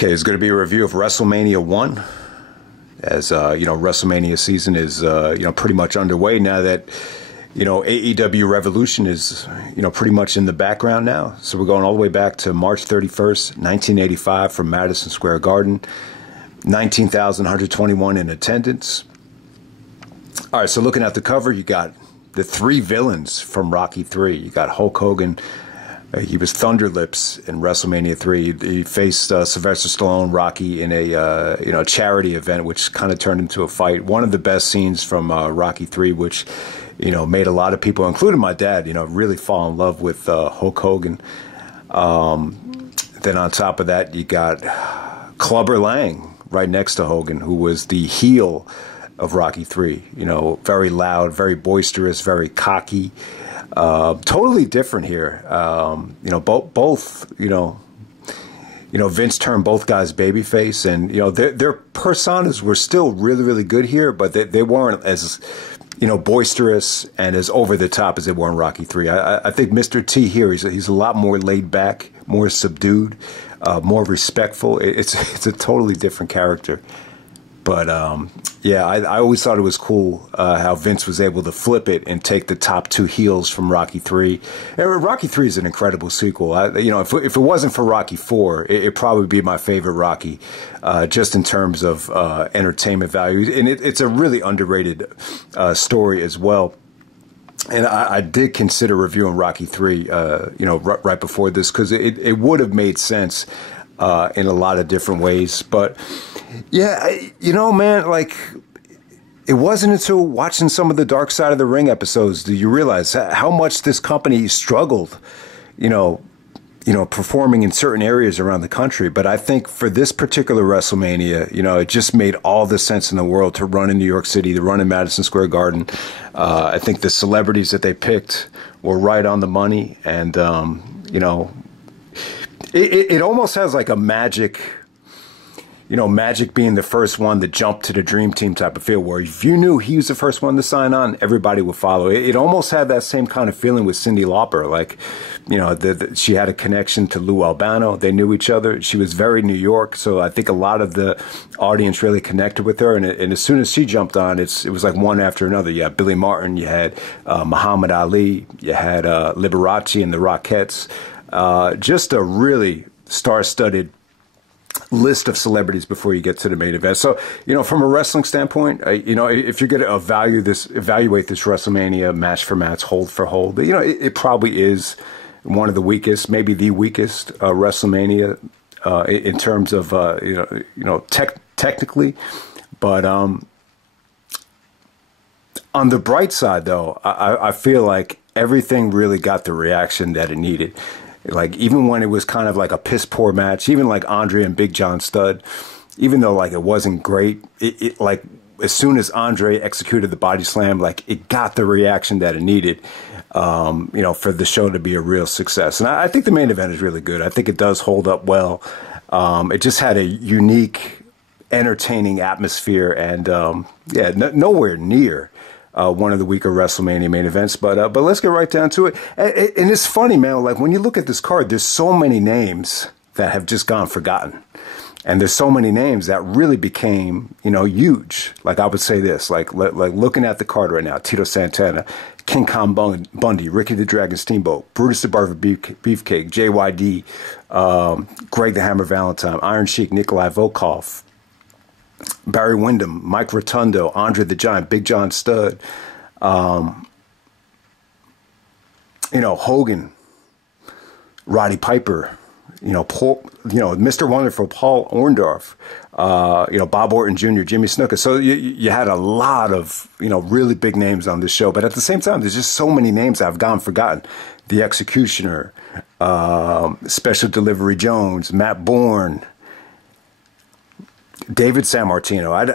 Okay, it's going to be a review of WrestleMania 1. As you know, WrestleMania season is pretty much underway now that AEW Revolution is pretty much in the background now. So we're going all the way back to March 31st, 1985 from Madison Square Garden. 19,121 in attendance. All right, so looking at the cover, you got the three villains from Rocky 3. You got Hulk Hogan. He was Thunderlips in WrestleMania 3. He faced Sylvester Stallone, Rocky, in a charity event, which kind of turned into a fight. One of the best scenes from Rocky 3, which made a lot of people, including my dad, really fall in love with Hulk Hogan. Then on top of that, you got Clubber Lang right next to Hogan, who was the heel of Rocky 3. Very loud, very boisterous, very cocky. Totally different here. Both Vince turned both guys babyface, and their personas were still really, really good here, but they weren't as boisterous and as over the top as they were in Rocky 3. I think Mr. T here, he's a lot more laid back, more subdued, more respectful. It's a totally different character. But yeah, I always thought it was cool how Vince was able to flip it and take the top two heels from Rocky 3. And Rocky 3 is an incredible sequel. If it wasn't for Rocky 4, it'd probably be my favorite Rocky, just in terms of entertainment value. And it's a really underrated story as well. And I did consider reviewing Rocky 3, right before this, because it would have made sense in a lot of different ways. But yeah, man, like, it wasn't until watching some of the Dark Side of the Ring episodes do you realize how much this company struggled, performing in certain areas around the country. But I think for this particular WrestleMania, it just made all the sense in the world to run in New York City, to run in Madison Square Garden. I think the celebrities that they picked were right on the money. And, it almost has like a Magic, Magic being the first one to jump to the Dream Team type of feel, where if you knew he was the first one to sign on, everybody would follow. It almost had that same kind of feeling with Cyndi Lauper. Like, she had a connection to Lou Albano. They knew each other. She was very New York, so I think a lot of the audience really connected with her. And as soon as she jumped on, it was like one after another. You had Billy Martin, you had Muhammad Ali, you had Liberace and the Rockettes. Just a really star-studded list of celebrities before you get to the main event. So, from a wrestling standpoint, if you're going to evaluate this WrestleMania match for match, hold for hold, it probably is one of the weakest, maybe the weakest WrestleMania in terms of technically. But on the bright side, though, I feel like everything really got the reaction that it needed. Like, even when it was kind of like a piss poor match, even like Andre and Big John Studd, even though like it wasn't great, it like as soon as Andre executed the body slam, like it got the reaction that it needed, for the show to be a real success. And I think the main event is really good. I think it does hold up well. It just had a unique, entertaining atmosphere, and yeah, nowhere near one of the weaker WrestleMania main events, but let's get right down to it. And it's funny, man, like when you look at this card, there's so many names that have just gone forgotten. And there's so many names that really became, huge. Like I would say this, like looking at the card right now, Tito Santana, King Kong Bundy, Ricky the Dragon Steamboat, Brutus the Barber Beefcake, JYD, Greg the Hammer Valentine, Iron Sheik, Nikolai, Volkoff, Barry Windham, Mike Rotundo, Andre the Giant, Big John Studd, Hogan, Roddy Piper, Mr. Wonderful, Paul Orndorff, Bob Orton Jr., Jimmy Snuka. So you had a lot of, really big names on this show. But at the same time, there's just so many names that have gone forgotten. The Executioner, Special Delivery Jones, Matt Borne, David Sammartino. I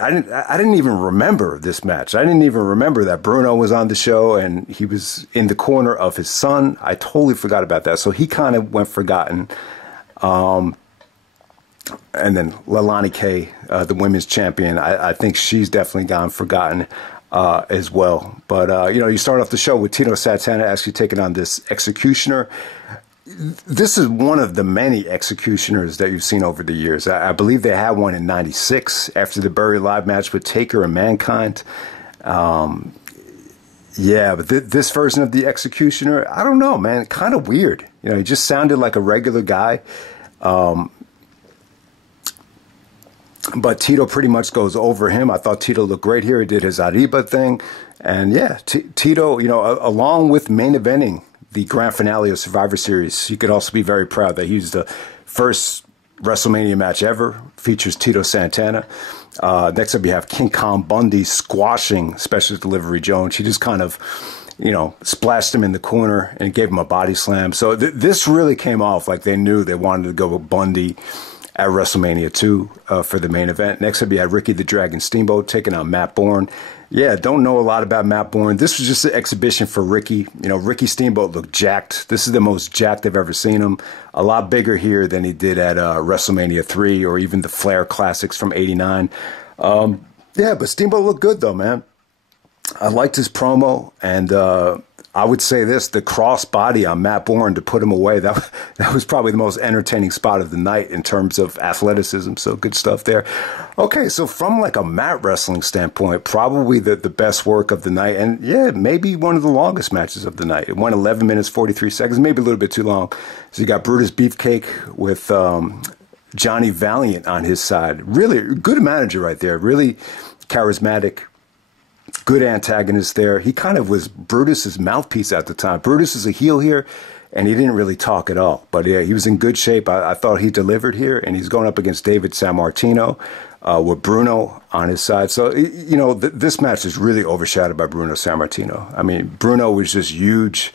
didn't even remember this match. I didn't even remember that Bruno was on the show and he was in the corner of his son. I totally forgot about that. So he kind of went forgotten. And then Leilani K, the women's champion, I think she's definitely gone forgotten as well. But, you start off the show with Tito Santana actually taking on this Executioner. this is one of the many executioners that you've seen over the years. I believe they had one in '96 after the Buried Alive match with Taker and Mankind. Yeah, but this version of the executioner, I don't know, man, kind of weird. You know, he just sounded like a regular guy. But Tito pretty much goes over him. I thought Tito looked great here. He did his Arriba thing. And yeah, Tito, you know, along with main eventing the grand finale of Survivor Series, you could also be very proud that he's the first WrestleMania match ever. Features Tito Santana. Next up, you have King Kong Bundy squashing Special Delivery Jones. He just kind of, you know, splashed him in the corner and gave him a body slam. So this really came off like they knew they wanted to go with Bundy at WrestleMania 2 for the main event. Next up, you had Ricky the Dragon Steamboat taking on Matt Borne. Yeah, don't know a lot about Matt Borne. This was just an exhibition for Ricky. You know, Ricky Steamboat looked jacked. This is the most jacked I've ever seen him. A lot bigger here than he did at WrestleMania 3 or even the Flair Classics from '89. Yeah, but Steamboat looked good, though, man. I liked his promo, and I would say this, the cross body on Matt Borne to put him away, that was probably the most entertaining spot of the night in terms of athleticism, so good stuff there. Okay, so from like a mat wrestling standpoint, probably the best work of the night, and yeah, maybe one of the longest matches of the night. It went 11 minutes, 43 seconds, maybe a little bit too long. So you got Brutus Beefcake with Johnny Valiant on his side. Really good manager right there, really charismatic. Good antagonist there. He kind of was Brutus's mouthpiece at the time. Brutus is a heel here, and he didn't really talk at all. But yeah, he was in good shape. I thought he delivered here, and he's going up against David Sammartino with Bruno on his side. So, you know, this match is really overshadowed by Bruno Sammartino. I mean, Bruno was just huge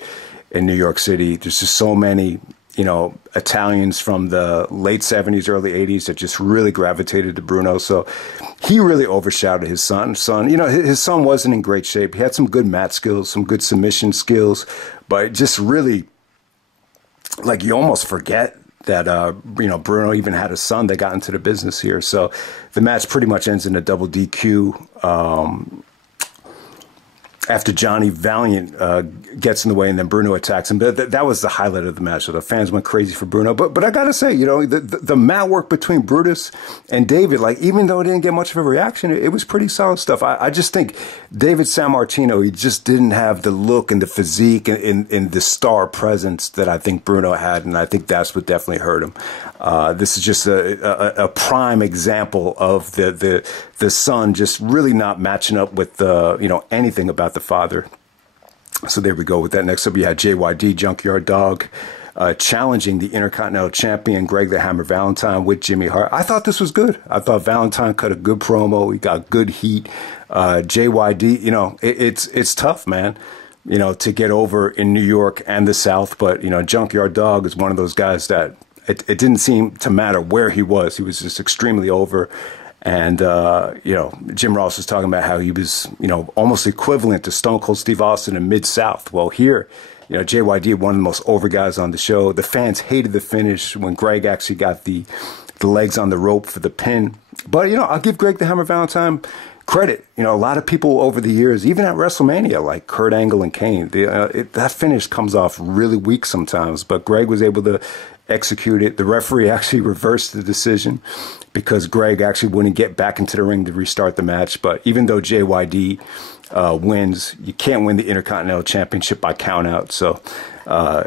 in New York City. There's just so many, you know, Italians from the late 70s, early 80s that just really gravitated to Bruno. So he really overshadowed his son. You know, his son wasn't in great shape. He had some good mat skills, some good submission skills, but just really, like, you almost forget that, you know, Bruno even had a son that got into the business here. So the match pretty much ends in a double DQ. After Johnny Valiant gets in the way and then Bruno attacks him. But that was the highlight of the match. So the fans went crazy for Bruno. But I got to say, you know, the mat work between Brutus and David, like, even though it didn't get much of a reaction, it was pretty solid stuff. I just think David Sammartino, he just didn't have the look and the physique and the star presence that I think Bruno had. And I think that's what definitely hurt him. This is just a prime example of the son just really not matching up with, you know, anything about the father. So there we go with that. Next up, you had JYD, Junkyard Dog, challenging the Intercontinental Champion, Greg the Hammer Valentine, with Jimmy Hart. I thought this was good. I thought Valentine cut a good promo. He got good heat. JYD, you know, it's tough, man, you know, to get over in New York and the South. But, you know, Junkyard Dog is one of those guys that it didn't seem to matter where he was. He was just extremely over. And, you know, Jim Ross was talking about how he was, you know, almost equivalent to Stone Cold Steve Austin in Mid-South. Well, here, you know, JYD, one of the most over guys on the show. The fans hated the finish when Greg actually got the legs on the rope for the pin. But, you know, I'll give Greg the Hammer Valentine credit. You know, a lot of people over the years, even at WrestleMania, like Kurt Angle and Kane, that finish comes off really weak sometimes. But Greg was able to execute it. The referee actually reversed the decision because Greg actually wouldn't get back into the ring to restart the match. But even though JYD wins, you can't win the Intercontinental Championship by countout. So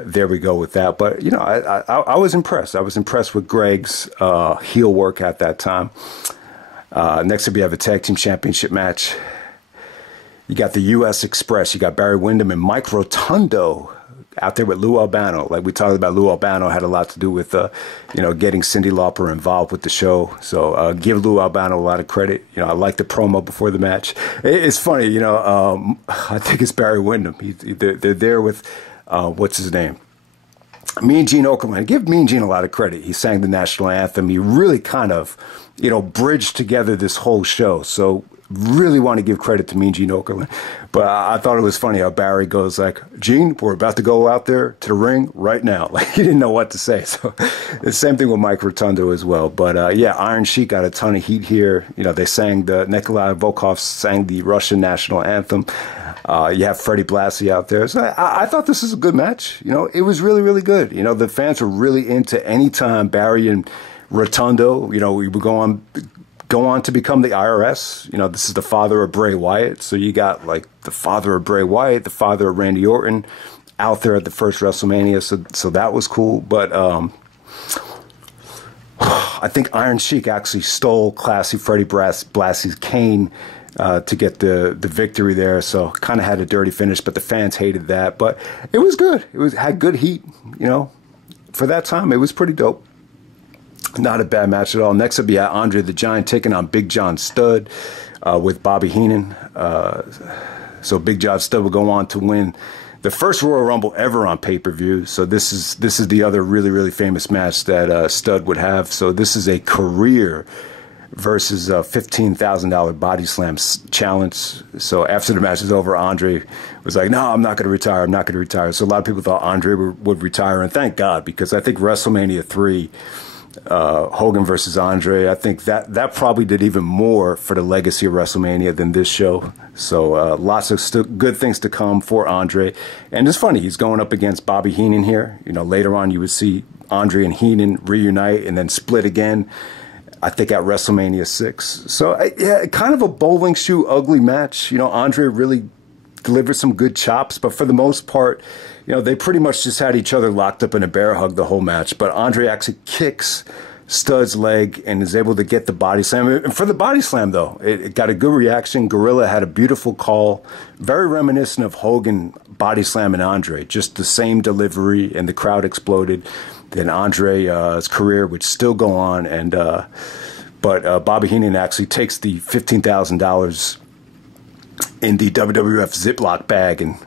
there we go with that. But, you know, I was impressed. I was impressed with Greg's heel work at that time. Next up, you have a tag team championship match. You got the U.S. Express. You got Barry Windham and Mike Rotundo out there with Lou Albano. Like we talked about, Lou Albano had a lot to do with, you know, getting Cyndi Lauper involved with the show. So give Lou Albano a lot of credit. You know, I like the promo before the match. It's funny, you know, I think it's Barry Windham. They're there with, what's his name? Mean Gene Okerlund. Give Mean Gene a lot of credit. He sang the national anthem. He really kind of, you know, bridged together this whole show. So really want to give credit to Mean Gene Okerlund, but I thought it was funny how Barry goes like, Gene, we're about to go out there to the ring right now. Like, he didn't know what to say. So the same thing with Mike Rotundo as well. But yeah, Iron Sheik got a ton of heat here. You know, they sang Nikolai Volkoff sang the Russian national anthem. You have Freddie Blassie out there. So I thought this was a good match. You know, it was really, really good. You know, the fans were really into any time Barry and Rotundo, you know, we would go on to become the IRS. You know, this is the father of Bray Wyatt. So you got like the father of Bray Wyatt, the father of Randy Orton out there at the first WrestleMania. So that was cool. But I think Iron Sheik actually stole classy Freddie Blassie's cane to get the victory there. So kind of had a dirty finish, but the fans hated that. But it was good. Had good heat, you know. For that time, it was pretty dope. Not a bad match at all. Next up, you had Andre the Giant taking on Big John Studd with Bobby Heenan. So Big John Studd will go on to win the first Royal Rumble ever on pay-per-view. So this is the other really, really famous match that Studd would have. So this is a career versus a $15,000 body slam challenge. So after the match is over, Andre was like, no, I'm not going to retire. I'm not going to retire. So a lot of people thought Andre would retire. And thank God, because I think WrestleMania 3, Hogan versus Andre, I think that probably did even more for the legacy of WrestleMania than this show. So lots of good things to come for Andre. And it's funny, he's going up against Bobby Heenan here. You know, later on you would see Andre and Heenan reunite and then split again, I think at WrestleMania 6. So yeah, kind of a bowling shoe ugly match. You know, Andre really delivered some good chops, but for the most part, you know, they pretty much just had each other locked up in a bear hug the whole match. But Andre actually kicks Studd's leg and is able to get the body slam. And for the body slam, though, it got a good reaction. Gorilla had a beautiful call, very reminiscent of Hogan body slamming Andre. Just the same delivery, and the crowd exploded. Then Andre's career would still go on, and but Bobby Heenan actually takes the $15,000 in the WWF Ziploc bag and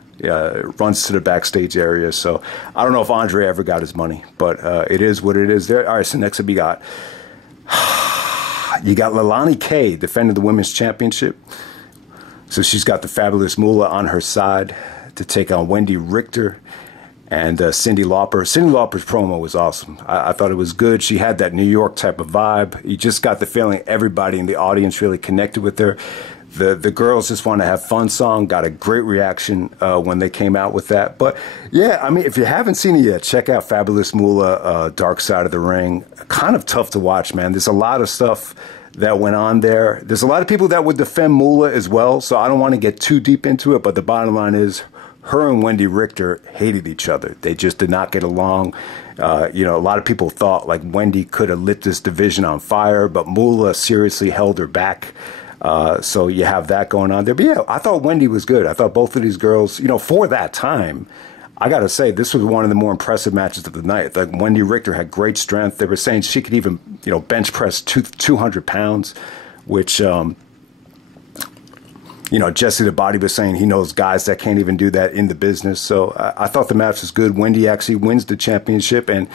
runs to the backstage area. So I don't know if Andre ever got his money, but it is what it is there. All right, so next up you got Leilani K defending the women's championship. So she's got the fabulous Moolah on her side to take on Wendi, Richter, and Cyndi Lauper. Cyndi Lauper's promo was awesome. I thought it was good. She had that New York type of vibe. You just got the feeling everybody in the audience really connected with her. The girls just want to have fun song. Got a great reaction when they came out with that. But yeah, I mean, if you haven't seen it yet, check out Fabulous Moolah, Dark Side of the Ring. Kind of tough to watch, man. There's a lot of stuff that went on there. There's a lot of people that would defend Moolah as well, so I don't want to get too deep into it. But the bottom line is, her and Wendi Richter hated each other. They just did not get along. You know, a lot of people thought like Wendi could have lit this division on fire, but Moolah seriously held her back. So you have that going on there. But yeah, I thought Wendi was good. I thought both of these girls, you know, for that time, I got to say, this was one of the more impressive matches of the night. Like, Wendi Richter had great strength. They were saying she could even, you know, bench press 200 pounds, which, you know, Jesse the Body was saying he knows guys that can't even do that in the business. So I thought the match was good. Wendi actually wins the championship. And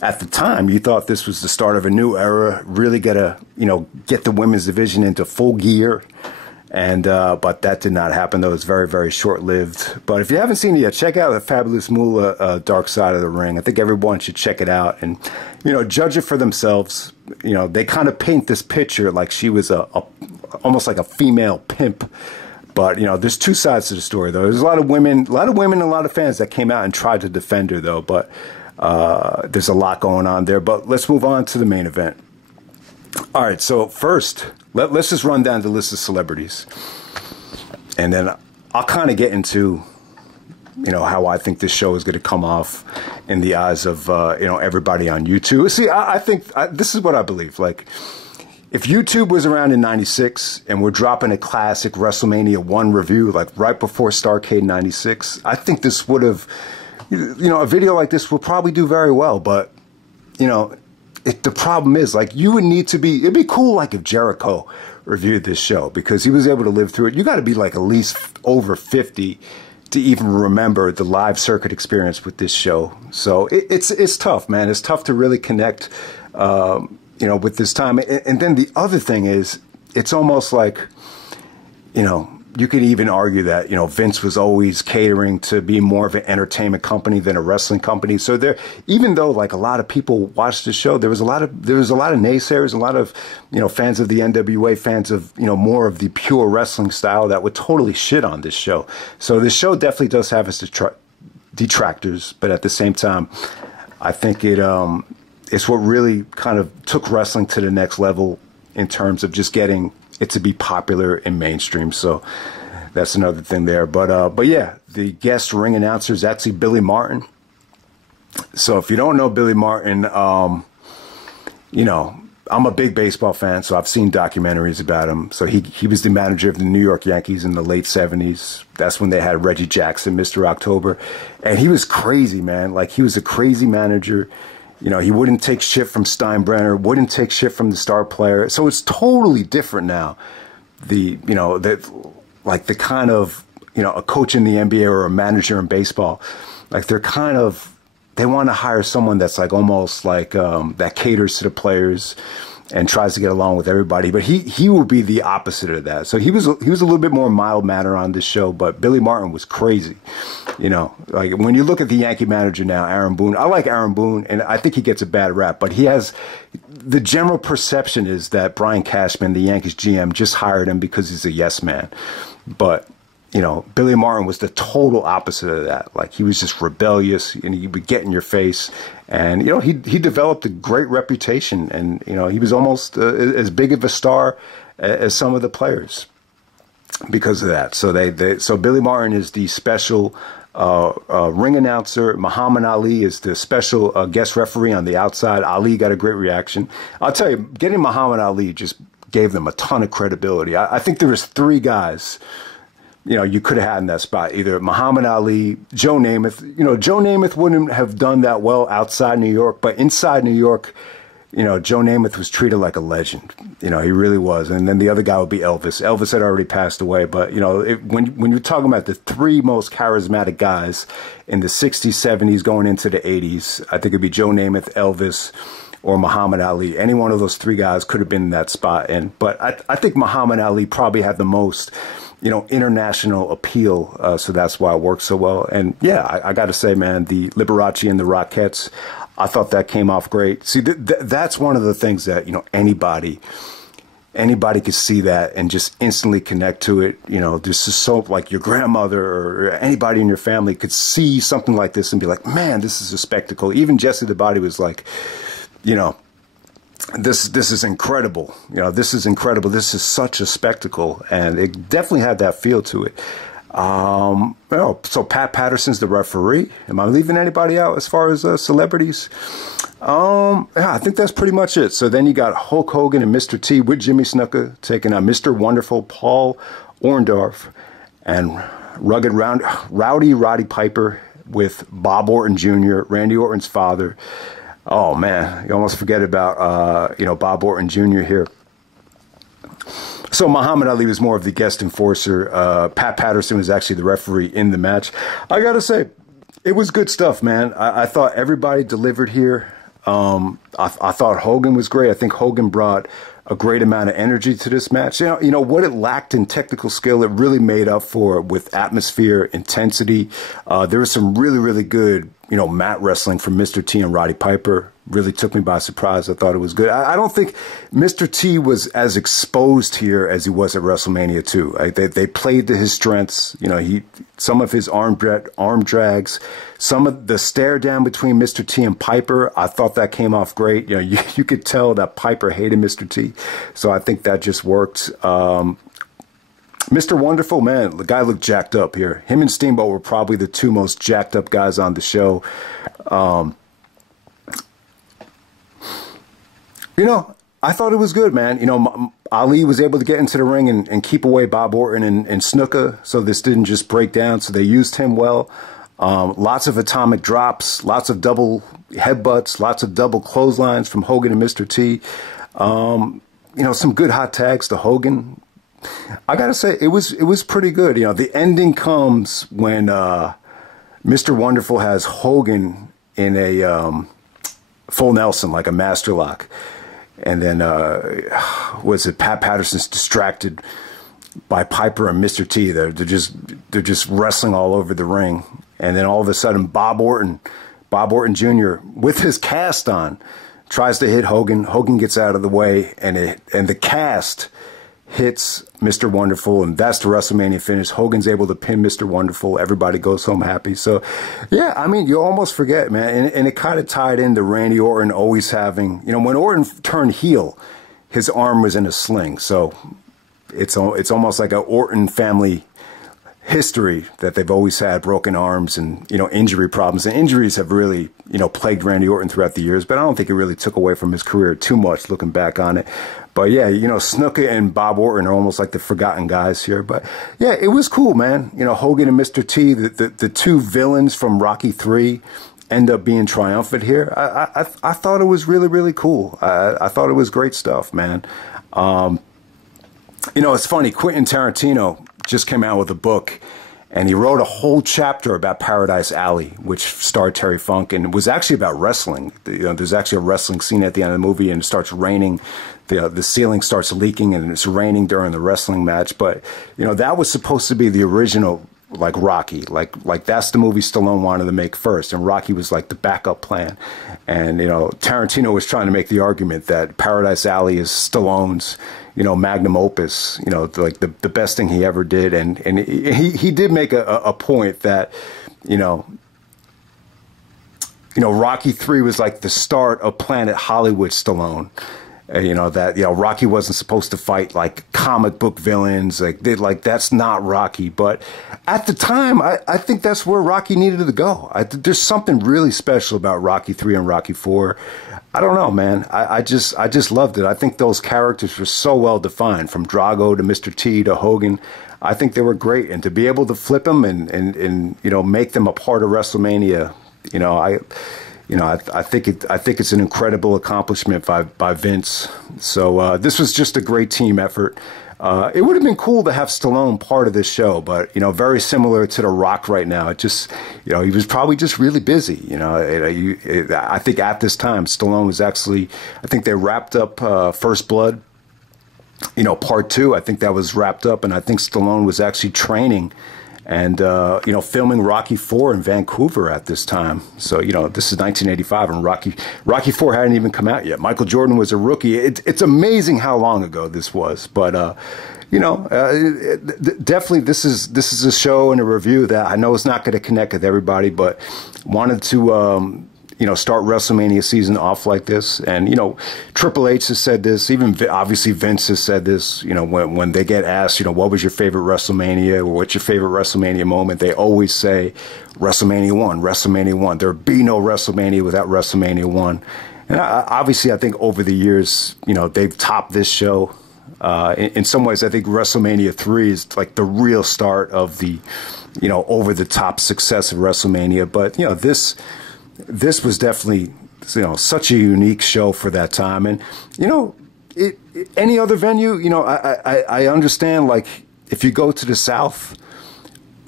at the time, you thought this was the start of a new era, really get the women's division into full gear. And but that did not happen, though. It was very, very short-lived. But if you haven't seen it yet, check out the Fabulous Moolah Dark Side of the Ring. I think everyone should check it out and, you know, judge it for themselves. You know, they kind of paint this picture like she was almost like a female pimp. But, you know, there's two sides to the story, though. There's a lot of women and a lot of fans that came out and tried to defend her, though. But there's a lot going on there. But let's move on to the main event. All right, so first, let's just run down the list of celebrities. And then I'll kind of get into, you know, how I think this show is going to come off in the eyes of, you know, everybody on YouTube. See, I think this is what I believe. Like, if YouTube was around in 96 and we're dropping a classic WrestleMania 1 review, like right before Starrcade 96, I think this would have, you know, a video like this would probably do very well. But, you know, the problem is, like, you would need to be, it'd be cool, like, if Jericho reviewed this show, because he was able to live through it. You got to be, like, at least over 50 to even remember the live circuit experience with this show. So it's tough, man. It's tough to really connect, you know, with this time. And then the other thing is, it's almost like, you know, you could even argue that, you know, Vince was always catering to be more of an entertainment company than a wrestling company. So there, even though like a lot of people watched the show, there was a lot of naysayers, a lot of, you know, fans of the NWA, fans of, you know, more of the pure wrestling style that would totally shit on this show. So this show definitely does have its detractors, but at the same time, I think it's what really kind of took wrestling to the next level in terms of just getting it to be popular and mainstream. So that's another thing there. But yeah, the guest ring announcer is actually Billy Martin. So if you don't know Billy Martin, you know, I'm a big baseball fan, so I've seen documentaries about him. So he was the manager of the New York Yankees in the late 70s. That's when they had Reggie Jackson, Mr. October. And he was crazy, man. Like, he was a crazy manager. You know, he wouldn't take shit from Steinbrenner, wouldn't take shit from the star player. So it's totally different now. You know, like the kind of, you know, a coach in the NBA or a manager in baseball, like they want to hire someone that's like almost like that caters to the players and tries to get along with everybody. But he will be the opposite of that. So he was a little bit more mild mannered on this show, but Billy Martin was crazy. You know, like when you look at the Yankee manager now, Aaron Boone, I like Aaron Boone, and I think he gets a bad rap, but the general perception is that Brian Cashman, the Yankees GM, just hired him because he's a yes man. But, you know, Billy Martin was the total opposite of that. Like, he was just rebellious, and he would get in your face. And, you know, he developed a great reputation, and, you know, he was almost as big of a star as some of the players because of that. So so Billy Martin is the special ring announcer. Muhammad Ali is the special guest referee on the outside. Ali got a great reaction. I'll tell you, getting Muhammad Ali just gave them a ton of credibility. I think there was 3 guys, you know, you could have had in that spot. Either Muhammad Ali, Joe Namath. You know, Joe Namath wouldn't have done that well outside New York, but inside New York, you know, Joe Namath was treated like a legend. You know, he really was. And then the other guy would be Elvis. Elvis had already passed away. But, you know, when you're talking about the 3 most charismatic guys in the 60s, 70s, going into the 80s, I think it'd be Joe Namath, Elvis, or Muhammad Ali. Any one of those 3 guys could have been in that spot. But I think Muhammad Ali probably had the most, you know, international appeal. So that's why it worked so well. And yeah, I got to say, man, the Liberace and the Rockettes, I thought that came off great. See, that's one of the things that, you know, anybody could see that and just instantly connect to it. You know, this is so, like, your grandmother or anybody in your family could see something like this and be like, man, this is a spectacle. Even Jesse the Body was like, you know, this is incredible. You know, this is incredible. This is such a spectacle. And it definitely had that feel to it. You know, so Pat Patterson's the referee. Am I leaving anybody out as far as celebrities? Yeah, I think that's pretty much it. So then you got Hulk Hogan and Mr. T with Jimmy Snuka taking on Mr. Wonderful, Paul Orndorff, and rugged Rowdy Roddy Piper with Bob Orton Jr., Randy Orton's father. Oh man, you almost forget about you know, Bob Orton Jr. here. So Muhammad Ali was more of the guest enforcer. Pat Patterson was actually the referee in the match. I gotta say, it was good stuff, man. I thought everybody delivered here. I thought Hogan was great. I think Hogan brought a great amount of energy to this match. You know what it lacked in technical skill, it really made up for with atmosphere, intensity. There was some really, really good, you know, mat wrestling from Mr. T and Roddy Piper. Really took me by surprise. I thought it was good. I don't think Mr. T was as exposed here as he was at WrestleMania 2. They played to his strengths. You know, some of his arm drags, some of the stare down between Mr. T and Piper, I thought that came off great. You know, you could tell that Piper hated Mr. T. So I think that just worked. Mr. Wonderful, man, the guy looked jacked up here. Him and Steamboat were probably the 2 most jacked up guys on the show. You know, I thought it was good, man. You know, Ali was able to get into the ring and keep away Bob Orton and Snuka, so this didn't just break down. So they used him well. Lots of atomic drops, lots of double headbutts, lots of double clotheslines from Hogan and Mr. T. You know, some good hot tags to Hogan. I gotta say, it was pretty good. You know, the ending comes when Mr. Wonderful has Hogan in a full Nelson, like a master lock. And then, was it Pat Patterson's distracted by Piper and Mr. T. They're just wrestling all over the ring, and then all of a sudden Bob Orton Jr. with his cast on tries to hit Hogan. Hogan gets out of the way, and the cast hits Mr. Wonderful, and that's the WrestleMania finish. Hogan's able to pin Mr. Wonderful. Everybody goes home happy. So, yeah, I mean, you almost forget, man. And it kind of tied into Randy Orton always having, when Orton turned heel, his arm was in a sling. So it's almost like an Orton family history that they've always had broken arms and, injury problems. And injuries have really, plagued Randy Orton throughout the years, but I don't think it really took away from his career too much looking back on it. But yeah, Snuka and Bob Orton are almost like the forgotten guys here. But yeah, it was cool, man. Hogan and Mr. T, the two villains from Rocky III, end up being triumphant here. I thought it was really, really cool. I thought it was great stuff, man. It's funny, Quentin Tarantino just came out with a book, and he wrote a whole chapter about Paradise Alley, which starred Terry Funk, and it was actually about wrestling. There's actually a wrestling scene at the end of the movie, and it starts raining. The ceiling starts leaking, and it's raining during the wrestling match. But, that was supposed to be the original, like, Rocky. Like that's the movie Stallone wanted to make first, and Rocky was like the backup plan. And, Tarantino was trying to make the argument that Paradise Alley is Stallone's, magnum opus, like the best thing he ever did. And he did make a point that, Rocky III was like the start of Planet Hollywood Stallone. Rocky wasn't supposed to fight like comic book villains, like that's not Rocky. But at the time, I think that's where Rocky needed to go. There's something really special about Rocky III and Rocky IV. I don't know, man. I just loved it. I think those characters were so well defined, from Drago to Mr. T to Hogan. I think they were great, and to be able to flip them and make them a part of WrestleMania, I think it's an incredible accomplishment by Vince. So this was just a great team effort. It would have been cool to have Stallone part of this show, but very similar to The Rock right now. It just he was probably just really busy. I think at this time Stallone was actually, I think they wrapped up First Blood, Part 2. I think that was wrapped up, and I think Stallone was actually training and, filming Rocky IV in Vancouver at this time. So, this is 1985, and Rocky IV hadn't even come out yet. Michael Jordan was a rookie. It's amazing how long ago this was. But, definitely this is a show and a review that I know is not going to connect with everybody, but wanted to, start WrestleMania season off like this. And, Triple H has said this, even obviously Vince has said this, when they get asked, what was your favorite WrestleMania, or what's your favorite WrestleMania moment, they always say WrestleMania 1, WrestleMania 1. There'd be no WrestleMania without WrestleMania 1. And obviously, I think over the years, they've topped this show. In some ways, I think WrestleMania 3 is like the real start of the, over the top success of WrestleMania. But, this was definitely, such a unique show for that time. And, any other venue, I understand, like, if you go to the South,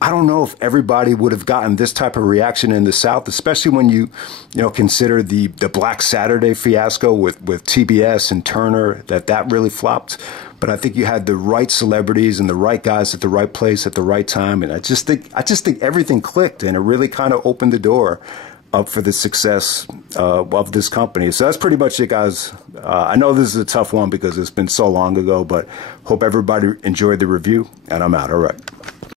I don't know if everybody would have gotten this type of reaction in the South, especially when you consider the Black Saturday fiasco with TBS and Turner, that really flopped. But I think you had the right celebrities and the right guys at the right place at the right time. And I just think everything clicked, and it really kind of opened the door up for the success of this company. So that's pretty much it, guys. I know this is a tough one because it's been so long ago, but hope everybody enjoyed the review, and I'm out. All right.